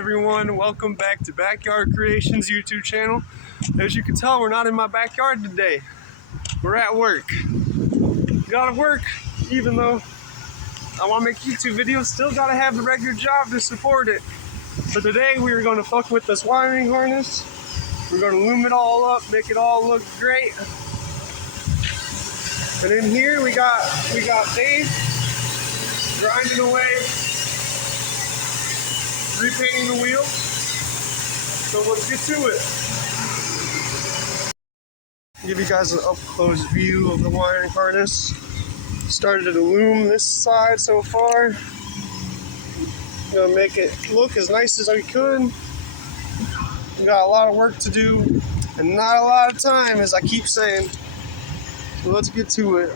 everyone, welcome back to Backyard Creations YouTube channel. As you can tell, we're not in my backyard today. We're at work. Gotta work, even though I want to make YouTube videos, still gotta have the regular job to support it. So today we are gonna fuck with this wiring harness. We're gonna loom it all up, make it all look great. And in here we got Dave grinding away, repainting the wheels. So let's get to it. Give you guys an up close view of the wiring harness. Started to loom this side so far. Gonna make it look as nice as I could. We got a lot of work to do and not a lot of time, as I keep saying. So let's get to it.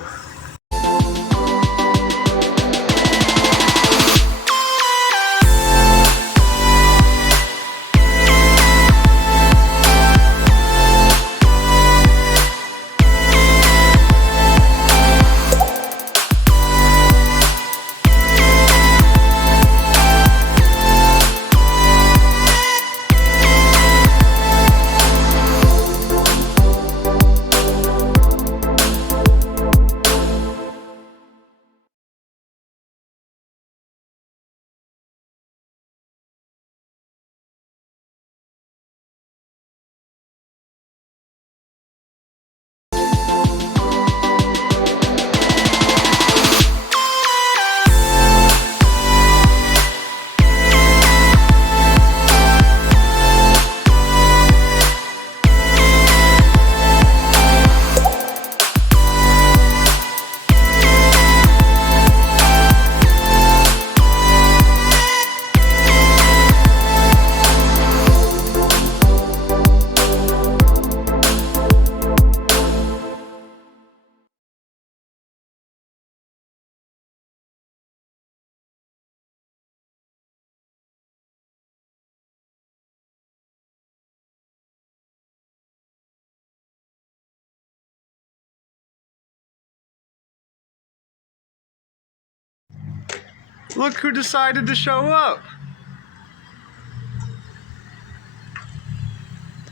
Look who decided to show up.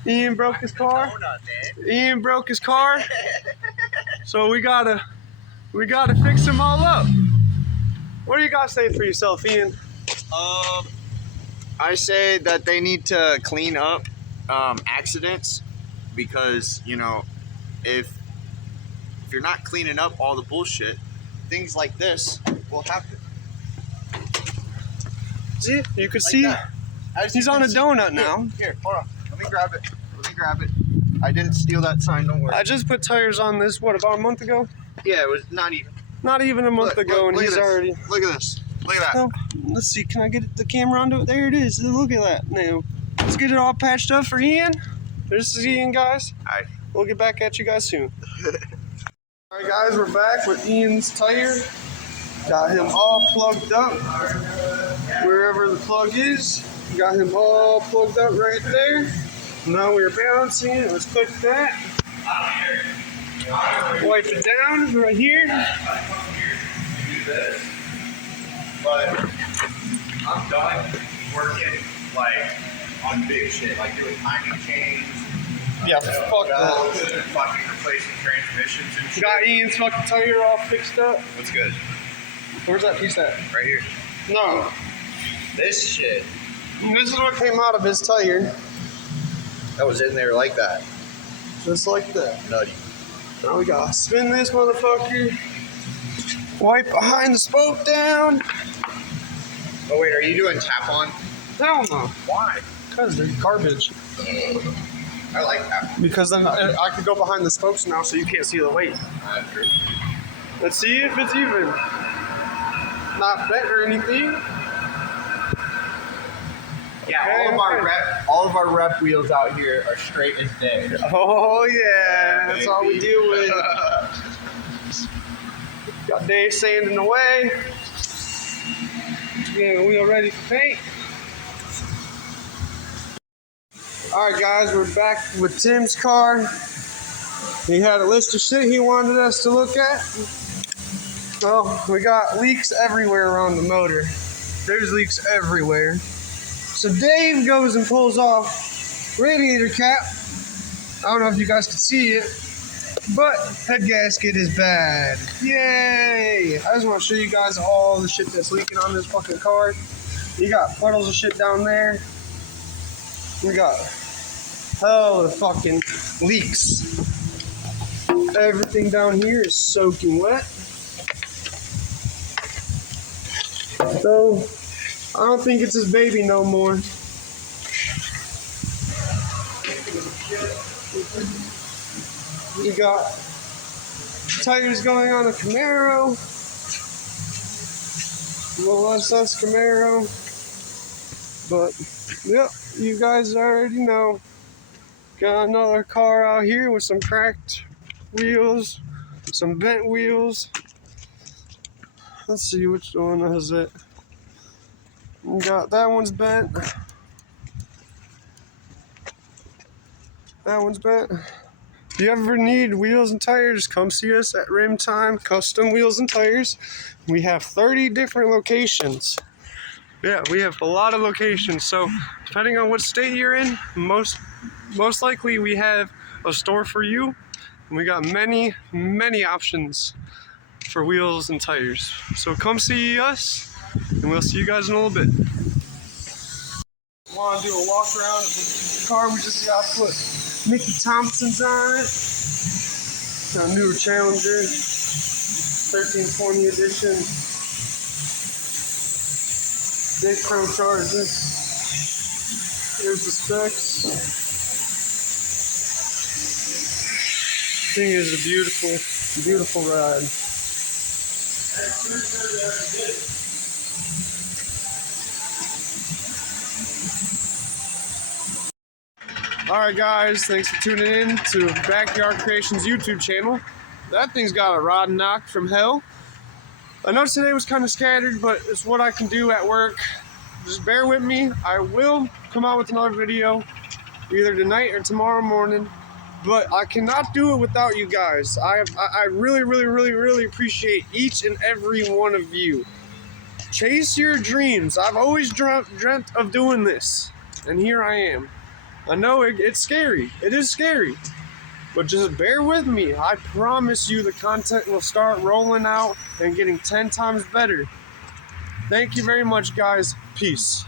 Ian broke his car. Ian broke his car. So we gotta fix them all up. What do you gotta say for yourself, Ian? I say that they need to clean up accidents, because if you're not cleaning up all the bullshit, things like this will happen. See, you can Like see he's on a donut now. Here, hold on. Let me grab it. I didn't steal that sign, don't worry. I just put tires on this, what, about a month ago? Yeah, it was not even. Not even a month ago, and he's already... Look at this. Look at that. Oh, let's see, can I get the camera onto it? There it is. Look at that. Now, let's get it all patched up for Ian. This is Ian, guys. Alright. We'll get back at you guys soon. Alright, guys, we're back with Ian's tire. Got him all plugged up. Wherever the plug is, got him all plugged up right there. Now we're balancing it. Let's click that. Wipe it down right here. But I'm done working on big shit, like doing timing chains. Yeah, fuck that. Fucking replacing transmissions and shit. Got Ian's fucking tire all fixed up. What's good? Where's that piece at? Right here. No. This shit. This is what came out of his tire. That was in there like that. Just like that. Nutty. Now we gotta spin this motherfucker. Wipe behind the spoke down. Oh wait, are you doing tap on? Hell no. Why? Because they're garbage. I like tap on. Because then I could go behind the spokes now so you can't see the weight. True. Let's see if it's even. Not bent or anything. Yeah, Okay, all of our rep wheels out here are straight as day. Oh yeah, that's all we baby. deal with. Got Dave sanding away. Getting the wheel ready for paint. Alright guys, we're back with Tim's car. He had a list of shit he wanted us to look at. Well, we got leaks everywhere around the motor. There's leaks everywhere. So Dave goes and pulls off radiator cap. I don't know if you guys can see it, but head gasket is bad. Yay! I just want to show you guys all the shit that's leaking on this fucking car. You got puddles of shit down there. We got hell of fucking leaks. Everything down here is soaking wet. So I don't think it's his baby no more. You got tires going on a Camaro. Well, that's Camaro. But, yep, you guys already know. Got another car out here with some cracked wheels, some bent wheels. Let's see which one is it. We got that one's bent. That one's bent. If you ever need wheels and tires, come see us at Rim Time Custom Wheels and Tires. We have 30 different locations. Yeah, we have a lot of locations. So depending on what state you're in, most likely we have a store for you. And we got many options for wheels and tires. So come see us, and we'll see you guys in a little bit. Want to do a walk around of the car we just got put Mickey Thompson's on it. It's a newer Challenger, 1320 edition. Big chrome charges. Here's the specs. Thing is a beautiful ride. Alright guys, thanks for tuning in to Backyard Creations YouTube channel. That thing's got a rod knock from hell. I know today was kind of scattered, but it's what I can do at work. Just bear with me. I will come out with another video either tonight or tomorrow morning, but I cannot do it without you guys. I really appreciate each and every one of you. Chase your dreams. I've always dreamt of doing this, and here I am. I know it's scary. It is scary. But just bear with me. I promise you the content will start rolling out and getting 10 times better. Thank you very much, guys. Peace.